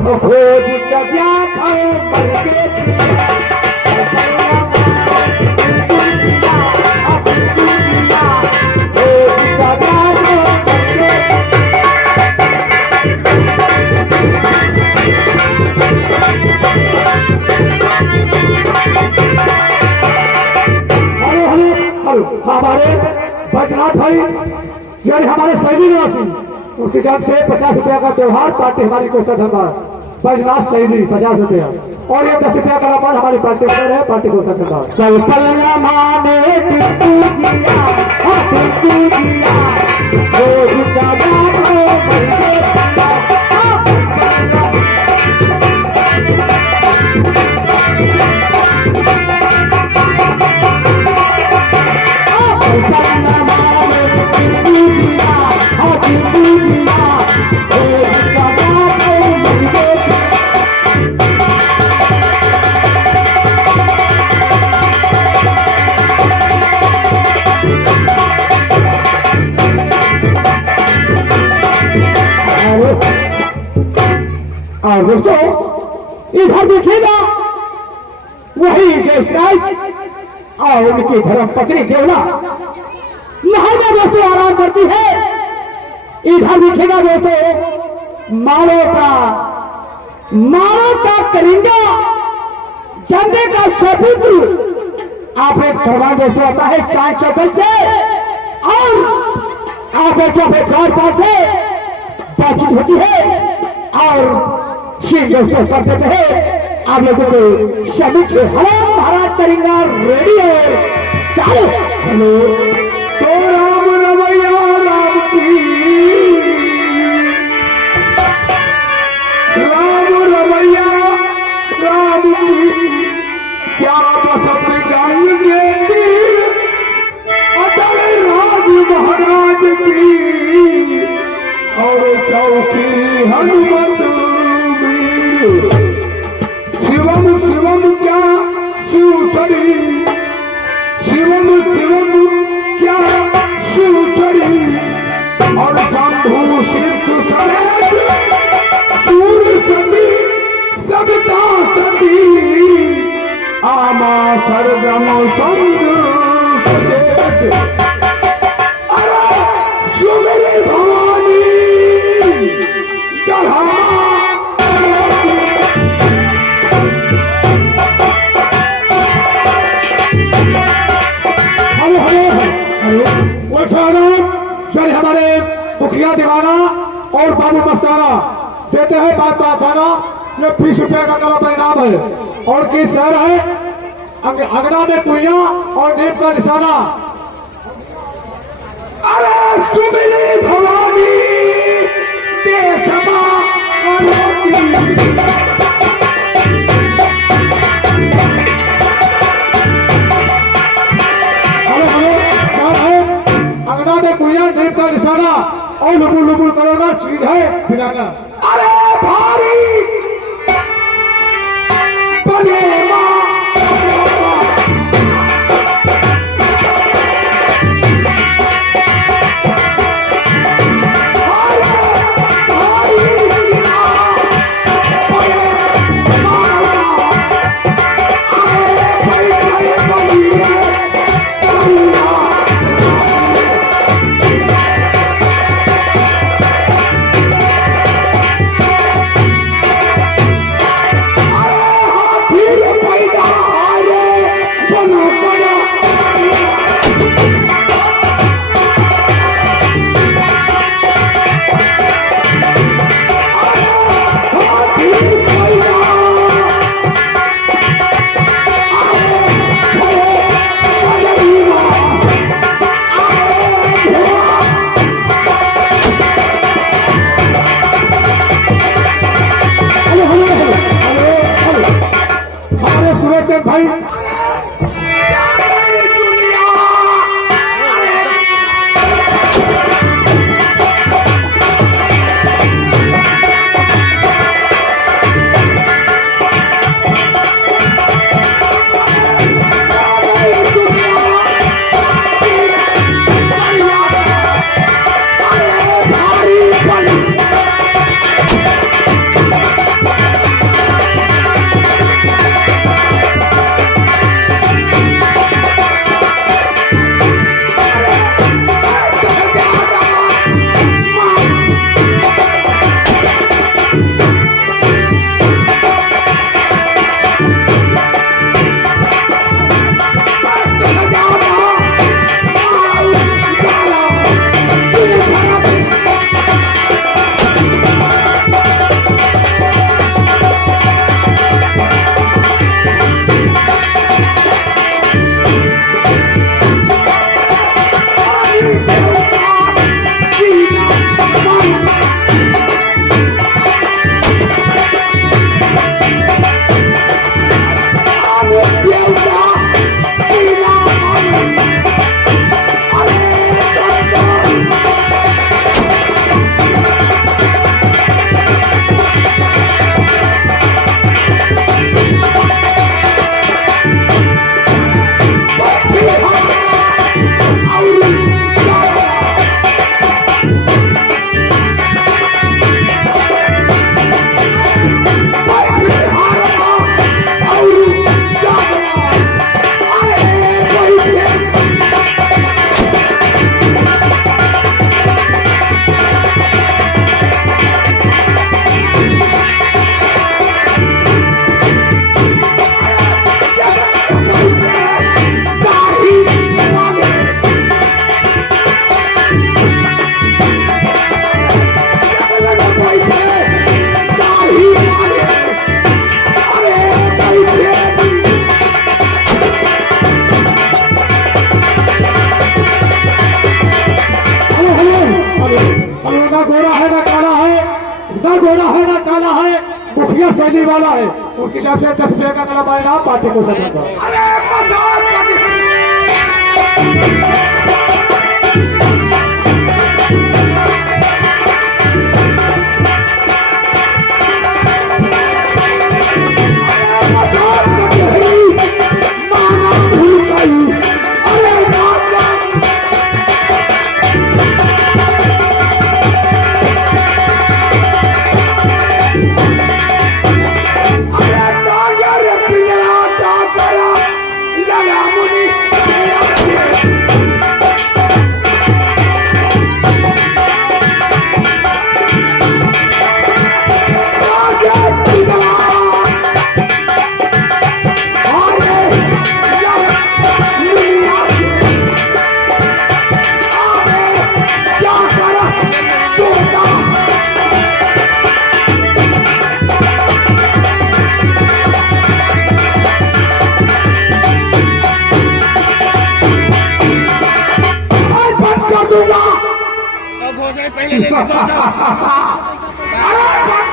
खोज कब्या खाओ करके हमारे बैजनाथ भाई यानी हमारे शहीदी निवासी उसकी तरफ से 50 रुपया का त्योहार पार्टी हमारी कोसा धनबाद बैजनाथ शहीदी 50 रुपया और ये 10 रुपया का लाभ हमारी पार्टी है पार्टी कोसा धनबाद। चल पलना माने टिप्पू जिया टिप्पू जिया और दोस्तों इधर देखिएगा वही गेस्ट और उनकी धर्म पत्नी देवला नहाना दोस्तों आराम करती है। इधर देखिएगा दोस्तों मानव का करिंगा झंडे का सपूत आप एक भगवान दोस्तों आता है चाय चौकल से और आप एक चार से बातचीत होती है और शीश दोस्तों कर देते हैं आप लोगों को सभी से हेलो महाराज करेंगे रेडियो चालू। हेलो तो राम रमैया राम की राम रमैया राम की क्या पसंद जान देती अटल राज महाराज की और चौकी हनुमत शिवम शिवम क्या शिवचरी शिवम शिवम क्या शिवचरी और शंभु शिव सूर्य सती सविता सती आमा सरगम अरे सुमेरी भवानी चढ़ा चल हमारे मुखिया दीवाना और बाबू मस्ताना देते हैं बात का आसाना ये 20 रुपया का गला परिणाम है और की शहर है अगना में कुइया और दीप का निशाना। अरे सुमिरी भवानी अगना में कुइया दीप का निशाना और लुबुल लुबुल करोगा चीज है पिलाना। अरे भारी बने भाई मुखिया शैली वाला है, उस हिसाब से 10 रुपये का तलब आएगा पार्टी को सकता है।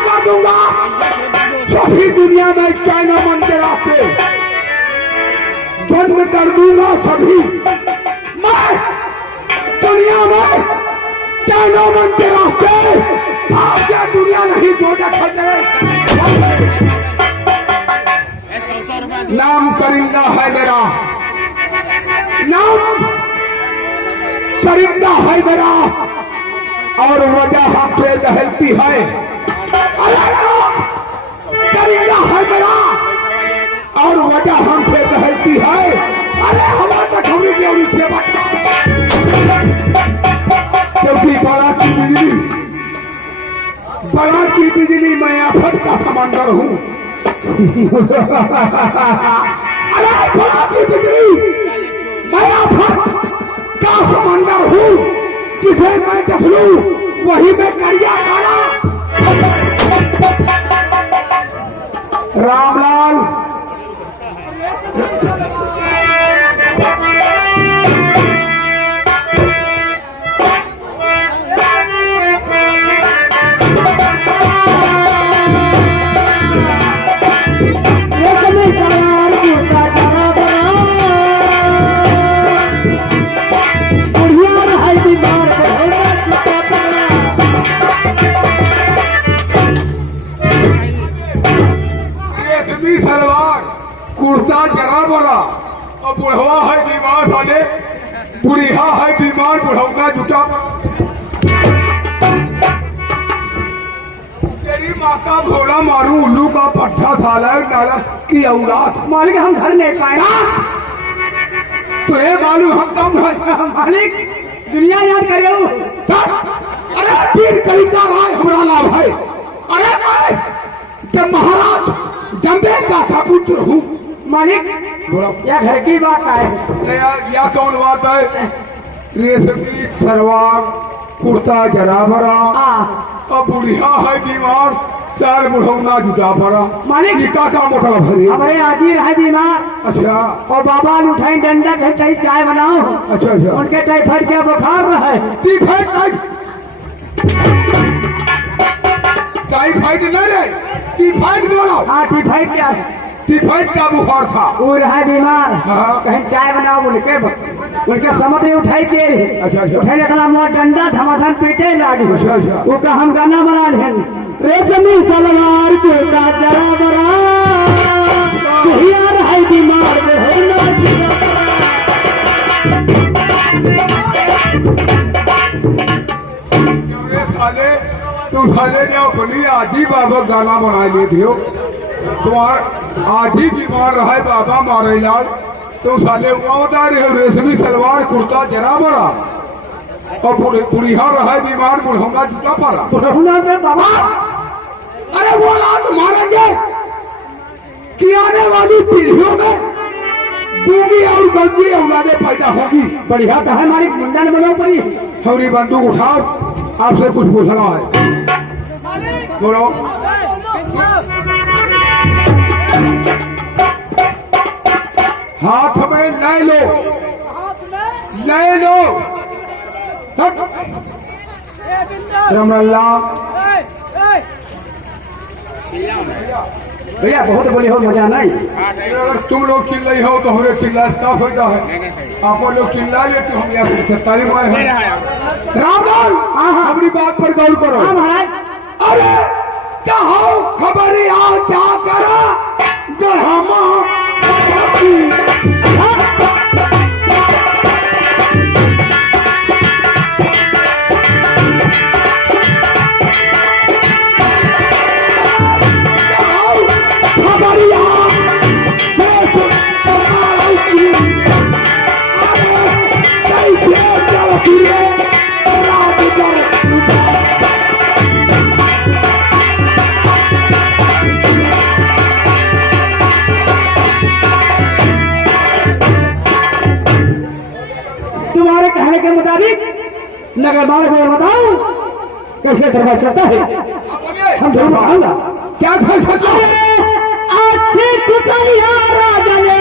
कर दूंगा सभी दुनिया में चाइना मंदिर आपके बंद कर दूंगा सभी। मैं दुनिया में चाइना मंदिर आपके दुनिया नहीं दो खतरे। नाम करिंदा है मेरा, नाम करिंदा है मेरा, और वजह हम पे दहलती है। करिंदा है मेरा और वजह हम पे दहलती है। अरे हवा तक हमें क्यों सेवा, क्योंकि बड़ा की बिजली मैं आफत का समंदर हूँ। अरे बड़ा की बिजली मैं आफत का समंदर हूँ, जिसे मैं देख लूं वही में करिया काला। रामलाल कुर्ता जरा बड़ा और बुढ़वा है बीमार साले, बुढ़िया है बीमार, बुढ़ौका जुटा। तेरी माता भोला मारू उल्लू का पट्टा साला नाला की औलाद। मालिक हम घर नहीं पाए तो ये मालूम हम कम मालिक दुनिया याद करे। अरे पीर कलिंगा राय हमारा नाम है। अरे मैं जब महाराज जम्बे का सपुत्र हूँ। मालिक यह घर की बात है या कौन बात है? रेशमी सलवार कुर्ता जरा भरा और बुढ़िया है बीमार, चार बुढ़ौना जुटा पड़ा। मालिक जी का मोटा भरी हमारे आजीर है बीमार। अच्छा। और बाबा ने उठाई डंडा घंटाई चाय बनाओ। अच्छा अच्छा। उनके टाइफाइड क्या बुखार रहा है? टाइफाइड नहीं है, टाइफाइड बोलो। हाँ टाइफाइड क्या है? टाइफाइड का बुखार था, वो रहा बीमार। कहीं चाय बनाओ बोल के उनके समझ में उठाई के। अच्छा अच्छा। उठाई रखना मोर डंडा धमाधम पीटे लागी। अच्छा अच्छा। वो का हम गाना बना ले रेशमी सलवार कुर्ता जरा बरा, यार है बीमार साले तू साले बोली आजी बाबा गाना बना लिए थे तुम्हार आधी बीमार रहा है बाबा मारे लाल। तो साले रेशमी सलवार कुर्ता जरा बड़ा और बुढ़िया रहा है बीमार, बुढ़ौना जूता पड़ा। बाबा अरे वो लात मारेंगे कि आने वाली पीढ़ियों में गूंगी और गंजी औलादें पैदा होगी। बढ़िया तो है हमारी मुंडन बनाओ पड़ी। हमारी बंदूक उठाओ, आपसे कुछ पूछना है, बोलो। हाथ में ले लो, ले लो। रमल्ला भैया बहुत बोले हो मजा नहीं। अगर तुम लोग चिल्लाई हो तो हमें चिल्ला का फायदा है। आप लोग चिल्ला ले तो हम यहाँ से तारीफ आए हैं। रामलाल अपनी बात पर गौर करो। अरे कहो खबरिया क्या करा गढ़ामा तुम्हारे कहने के मुताबिक नगर मालिक को बताओ कैसे दरबार चलता है। हम जरूर बताऊंगा क्या फैसला अच्छे कुचलिया राजा ने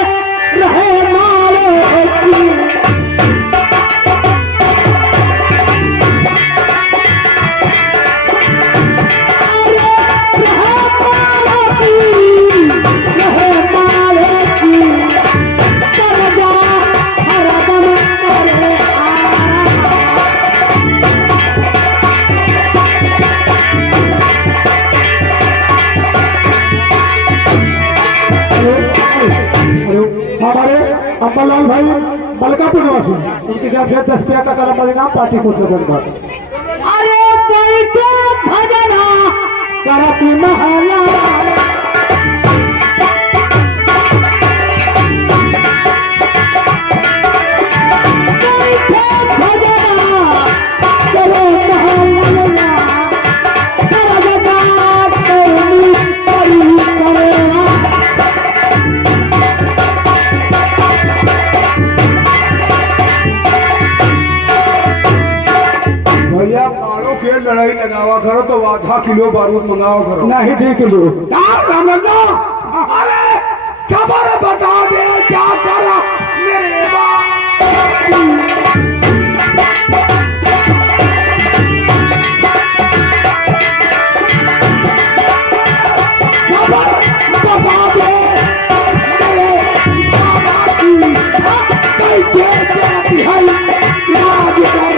रहे मारे अम्बालाल भाई बलकापुर निवासी उनकी तरफ से 10 रुपया का कलम परिणाम पार्टी को सदन। अरे बैठो भजना करती महला लड़ाई लगावा करो तो आधा किलो बारूद मंगावा करो। नहीं 2 किलो। अरे खबर बता दे क्या करा मेरे खबर बता दे मेरे बाबा की कैसे राज कर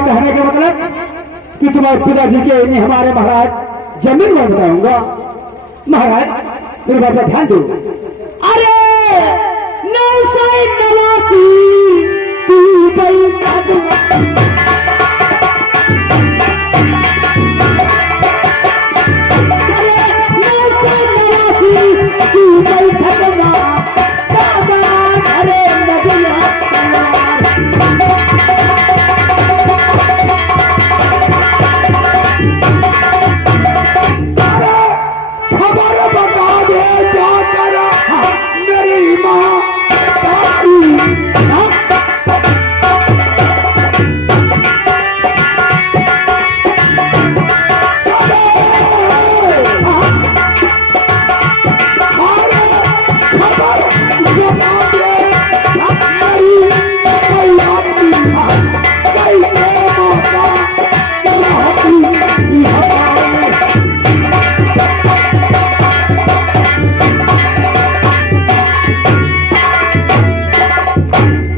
कहने का मतलब कि तुम्हारे पिताजी के इन्हें हमारे महाराज जमीन में बताऊंगा। महाराज मेरी बात पर ध्यान दो। अरे 989 तू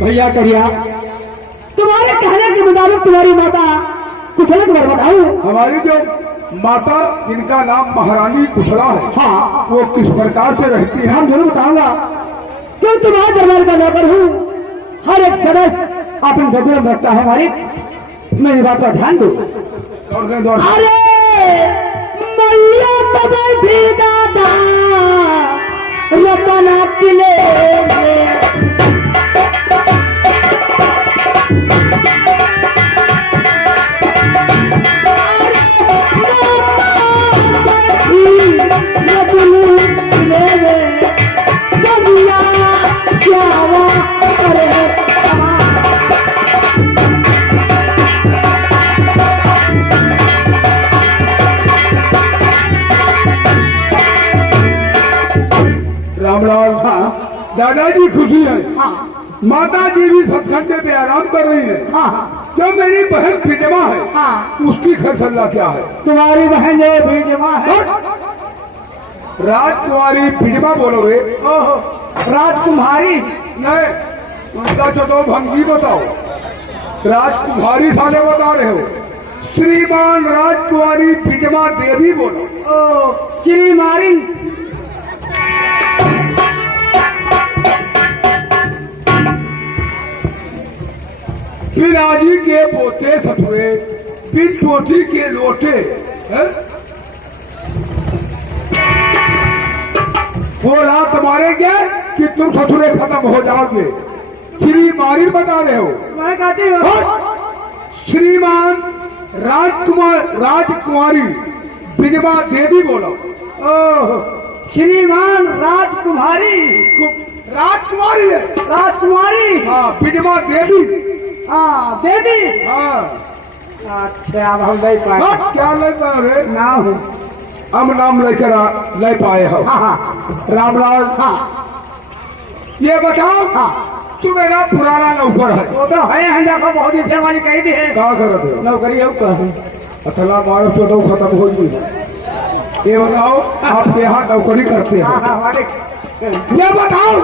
भैया करिया तुम्हारे कहने के मुताबिक तुम्हारी माता कुछ अलग बार बताओ। हमारी जो माता जिनका नाम महारानी कुशला है, हाँ, वो किस प्रकार से रहती है हम जरूर बताऊंगा। क्यों तुम्हारे दरबार का नौकर हूँ, हर एक सदस्य अपने जगह में रखता है। हमारी मेरी बात पर ध्यान दो। अरे मैया तो बैठी दादा रतना किले रामलाल, हाँ दादाजी खुशी है। हाँ माता जी भी सत्संग पे आराम कर रही है। हाँ जो मेरी बहन बिजमा है हाँ, उसकी फैसला क्या है? तुम्हारी बहन जो बीजमा है, राजकुमारी बिजमा बोलोगे? ओहो, राजकुमारी नहीं, उनका जो दो भंगी बताओ। राजकुमारी साले बता रहे हो, श्रीमान राजकुमारी बिजमा देवी बोलो। ओ श्रीमारी। पिनाजी के पोते ससुरे, बिन टोटी के लोटे है? बोला तुम्हारे क्या कि तुम ससुरे खत्म हो जाओगे। श्रीमारी बता रहे हो। मैं कहती हूँ श्रीमान राजकुमारी बिजमा देवी बोलो। ओह, श्रीमान राजकुमारी। राजकुमारी है? राजकुमारी हाँ, बिजमा देवी। हाँ देवी। हाँ अच्छा, अब हम नहीं पाए क्या ले पाए रे? ना हूँ। हम नाम लेकर ले पाए हो। हाँ हाँ रामलाल, हाँ ये बताओ, हाँ, तू मेरा पुराना नौकर है। वो तो है हंडा को बहुत ही सेवानी कही थी है। क्या कर रहे हो? नौकरी हो कहा अथला मारो तो दो खत्म हो गई। ये बताओ, आप यहाँ नौकरी करते हैं? हमारे ये बताओ,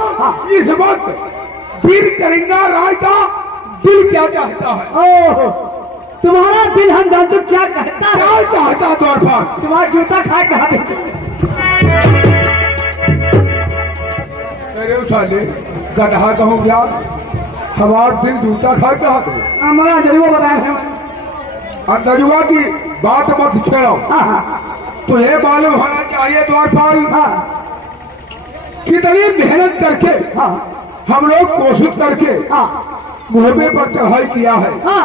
इस वक्त वीर कलिंगा राय का दिल क्या चाहता है? ओह, तुम्हारा दिल हम जानते क्या कहता है? क्या चाहता तौर पर? तुम्हारा जूता खा के हाथ अरे साले गधा कहूँ क्या? हमारा दिल जूता खा के हाथ में। हमारा जरूर बताया है। अंदजुआ की बात मत छेड़ो। हाँ हाँ तो ये मालूम होना चाहिए द्वारपाल, हाँ कितनी मेहनत करके हाँ हम लोग कोशिश करके हाँ मुहबे पर चढ़ाई किया है। हाँ।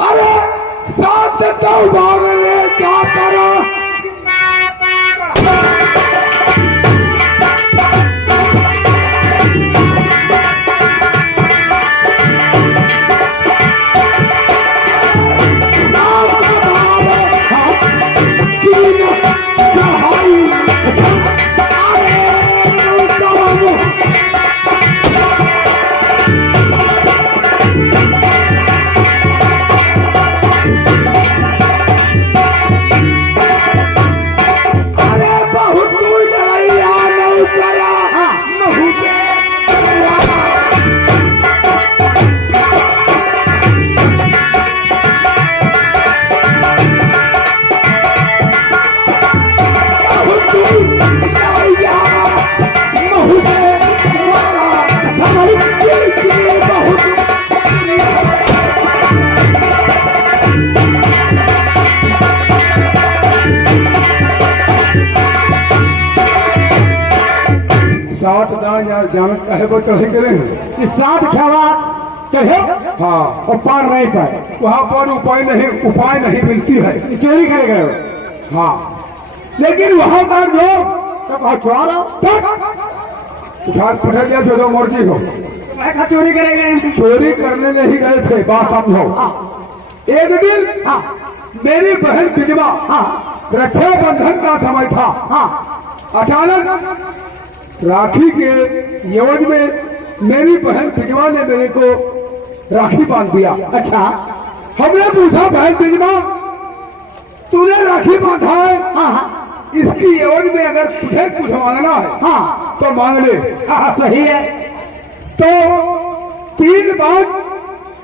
अरे साथ तो बार क्या करो? साथ जानत कहे को चढ़े करे कि साथ खेवा चढ़े हाँ, और पार नहीं पाए, वहाँ पर उपाय नहीं मिलती है। चोरी करे गए। हाँ, लेकिन वहाँ पर जो तो कहा चोर हो, उठा पकड़ लिया जो मर्जी हो। मैं कहा चोरी करे गए। चोरी करने नहीं गए थे, बात समझो। एक दिन हाँ मेरी बहन बिजमा, हाँ रक्षाबंधन का समय था। हाँ अचानक राखी के एवज में मेरी बहन बिजमा ने मेरे को राखी बांध दिया। अच्छा, हमने पूछा, बहन बिजमा तूने राखी बांधा है? हाँ इसकी एवज में अगर तुझे कुछ मांगना है हाँ तो मांग ले। हाँ सही है। तो 3 बार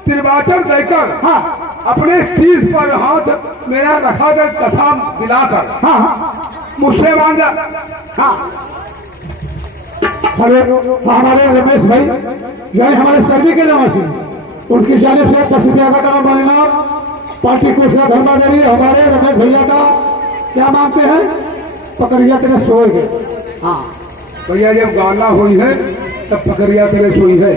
त्रिवाचन देकर हाँ अपने शीश पर हाथ मेरा रखा कर कसम दिलाकर हाँ हाँ मुझसे मांगा। हाँ। हमारे रमेश भाई यानी हमारे सभी के नाम से उनकी जानिब से 10 रुपया का नाम बनेगा। पार्टी को उसका धर्मा दे रही है। हमारे रमेश भैया का क्या मांगते हैं? पकड़िया तेरे सोए गए। हाँ भैया जब गाना हुई है तब पकड़िया तेरे सोई है,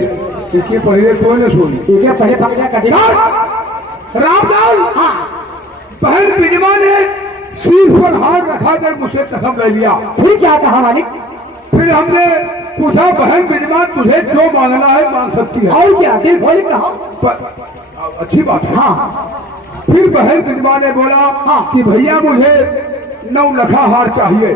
इसके पहले कोई न सोई। ठीक है, पहले पकड़िया कटेगा। रामलाल, हाँ बहन बिजमा ने शीश पर हाथ रखा कर मुझसे कसम ले लिया। फिर क्या कहा मालिक? फिर हमने पूछा, बहन बिजमा तुझे जो मांगना है मांग सकती है। और क्या? दिल खोली कहा। अच्छी बात है। हाँ फिर बहन बिजमा ने बोला कि भैया मुझे 9 लखा हार चाहिए।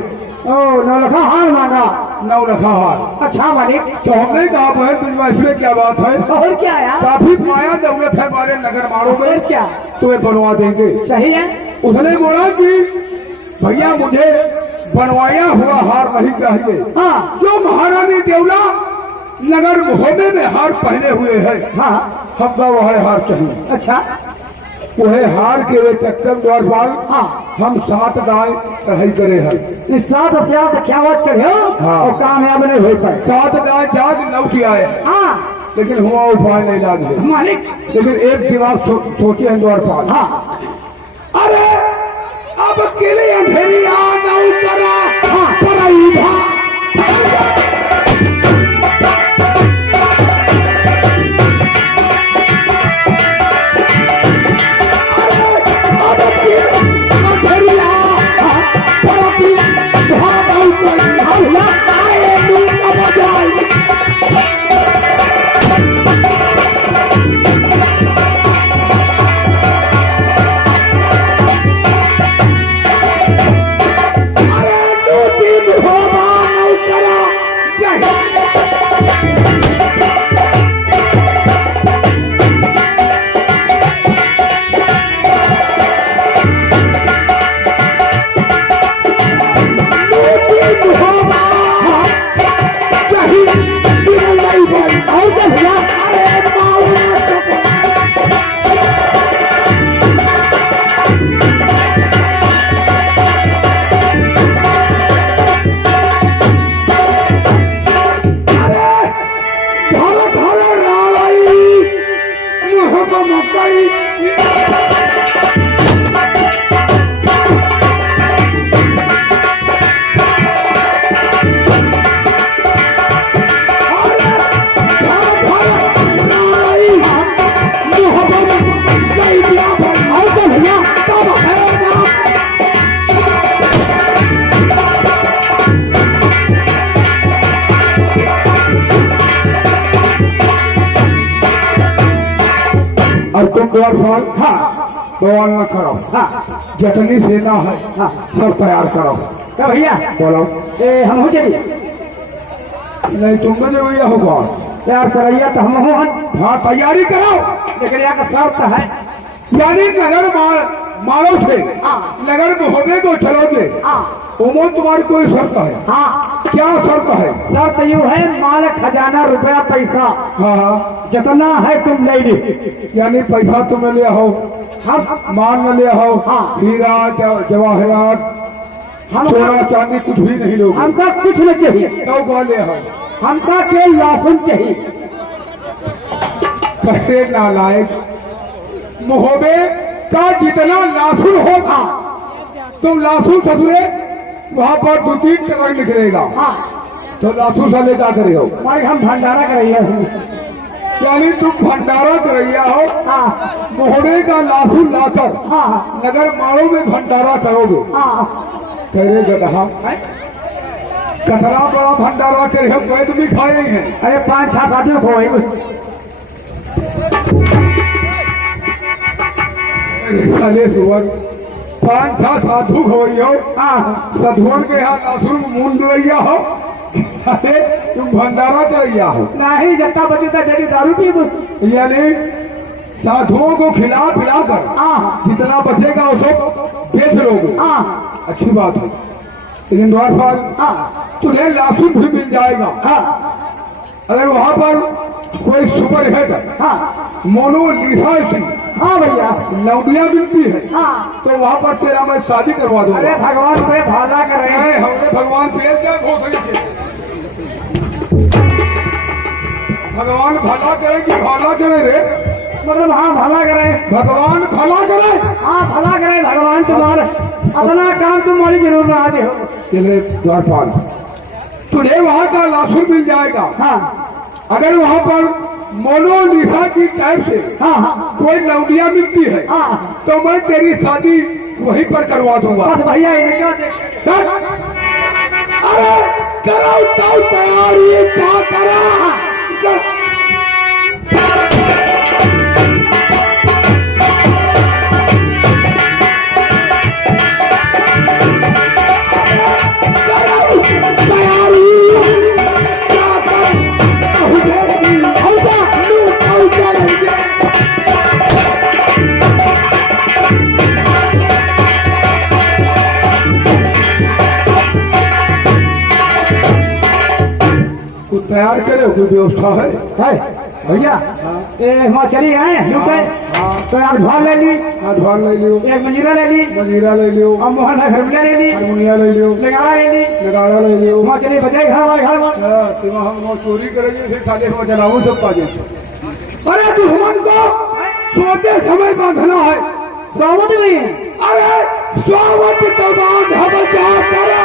ओ 9 लखा हार मांगा। नौ रखा हार। अच्छा मालिक। तो हमने कहा बहन तुझमें इसमें क्या बात है? और क्या यार? काफी माया दौलत है हमारे नगर मारो में, और क्या तुम्हें बनवा देंगे। सही है। उसने बोला कि भैया मुझे बनवाया हुआ हार नहीं चाहिए। हाँ जो महारानी देवला नगर होने में हार पहने हुए है, हाँ हमका वह हार चाहिए। अच्छा वह हार के वे चक्कर द्वारपाल हाँ हम 7 दाएं कढ़ाई करे हैं। इस साथ से क्या बात चढ़े हो हाँ। और कामयाब नहीं हो पाए। 7 दाएं जाग लौट आए, हाँ लेकिन हुआ उपाय नहीं लागे। मालिक। लेकिन एक दिमाग सोचे हैं द्वारपाल। हाँ अरे अब अकेले अंधेरी आना करा हाँ पराई भा। और तुम द्वारपाल हाँ बवाल न करो। हाँ जितनी सेना है हाँ सब तैयार करो। क्या भैया बोलो। हम हो चलिए। नहीं तुम मुझे भैया होगा यार चलैया तो हम हो। हाँ तैयारी करो। लेकिन यहाँ का शर्त है यानी नगर मारो से हाँ नगर में होगे तो चलोगे। हाँ उमो तुम्हारी कोई शर्त है? हाँ क्या शर्त है? शर्त यूँ है माल खजाना रुपया पैसा हाँ जितना है तुम ले ली। यानी पैसा तुम ले हो, हम मान में ले हो, हाँ। हीरा जवाहरात हम सोना चांदी कुछ भी नहीं लोगे। हमका कुछ नहीं चाहिए। तो कौन ले हो? हमका केवल लहसुन चाहिए। कहे नालायक मुहोबे का जितना लासुन होगा तुम लासुन ससुरे वहाँ पर 2-3 ट्रक निकलेगा। हाँ तो लासुन से लेकर करे हो मालिक हम भंडारा करिए। यानी तुम भंडारा करैया हो। हाँ मोहरे का लासुन लाकर हाँ नगर मारो में भंडारा करोगे। हाँ तेरे गधा कतरा बड़ा भंडारा करे हम वैद भी खाए हैं। अरे 5-6 साथियों को साले सुवर 5-6 साधु खोई हो। हाँ साधुओं के यहाँ लासुन मुंड रैया हो। साले तुम भंडारा करैया हो। नहीं जितना बचे था डेली दारू पी। यानी साधुओं को खिला पिला कर हाँ जितना बचेगा उसको बेच लोगे। हाँ अच्छी बात है। लेकिन द्वारपाल हाँ तुझे लासुन भी मिल जाएगा। हाँ अगर वहाँ पर कोई सुपर हिट हाँ मोनालिसा सिंह हाँ भैया लौंडिया मिलती है हाँ तो वहाँ पर तेरा मैं शादी करवा दूंगा। अरे भगवान पे भाला कर रहे हैं। हमने भगवान पेड़ क्या घोषणा की? भगवान भला करे कि भाला करे रे? मतलब हाँ भला करें। भगवान भला करे। हाँ भला करें भगवान तुम्हारा अपना काम तुम मोली जरूर बना दे हो। चले द्वारपाल तुझे वहाँ का लासुन मिल जाएगा। हाँ अगर वहाँ पर मोनालिसा की टाइप से हाँ हाँ कोई लौंडिया मिलती है हाँ तो मैं तेरी शादी वहीं पर करवा दूंगा। बस भैया इनका देख। अरे करो तो तैयारी क्या करा? तैयारी तैयार करे कोई व्यवस्था है? भैया ये वहाँ चली है लुटे तो यार ढोल ले ली, ढोल ले लियो, एक मंजीरा ले ली, मंजीरा ले लियो, और मोहन हारमोनिया ले ली, हारमोनिया ले लियो, नगाड़ा ले ली, नगाड़ा ले लियो। वहाँ चली बजाई घर वाले घर में तुम हम चोरी करेंगे फिर साले हम जलाओ सब पाजे। अरे दुश्मन को सोते समय बांधना है। स्वागत में अरे स्वागत के बाद हम क्या करा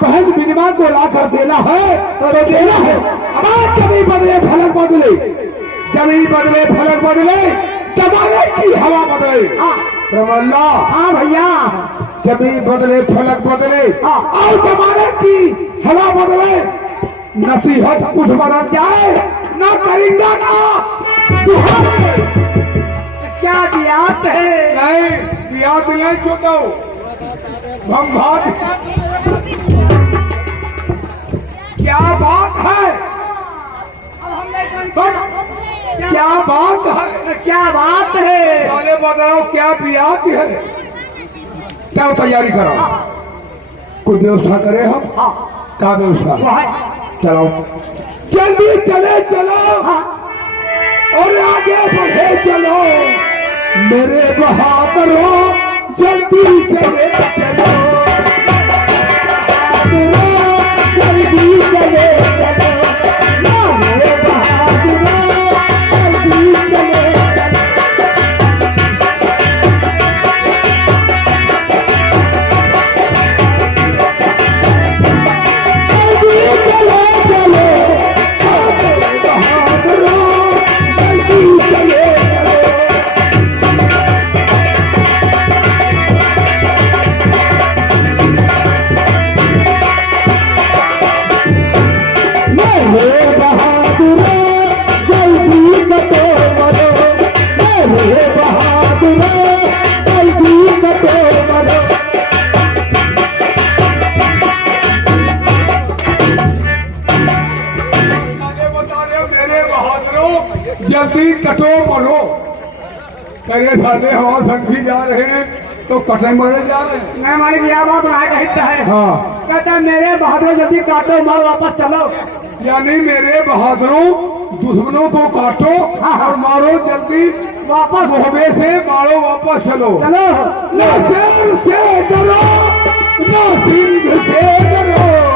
पहल विनिमय को ला कर देना है तो देना है। अब जमीन बदले फलक बदले, जमीन बदले फलक बदले, जमाने की हवा बदले। रमल्ला हाँ भैया जमीन बदले फलक बदले और जमाने की हवा बदले। नसीहत कुछ बदल जाए ना करेंगे ना क्या बियात है? नहीं बियात नहीं चुका हम भाग। क्या बात है? क्या बात है? क्या बात है? पहले बताओ क्या बियात है? क्या तैयारी करो? कुछ व्यवस्था करें हम? क्या व्यवस्था? चलो जल्दी चले चलो और आगे बढ़े चलो मेरे बहादुरों, जल्दी चले चलो जल्दी चले चलो मेरे बहादुरों, जल्दी चले जल्दी कटो मरो। करे साले हवा संगी जा रहे हैं तो कटे मरे जा रहे हैं। मैं हमारी बिया बात कहता है। हाँ कहता है मेरे बहादुर जल्दी काटो मारो वापस चलो। यानी मेरे बहादुरों दुश्मनों को काटो और मारो जल्दी वापस मुहबे से मारो वापस चलो। चलो न शेर से डरो न सिंह से डरो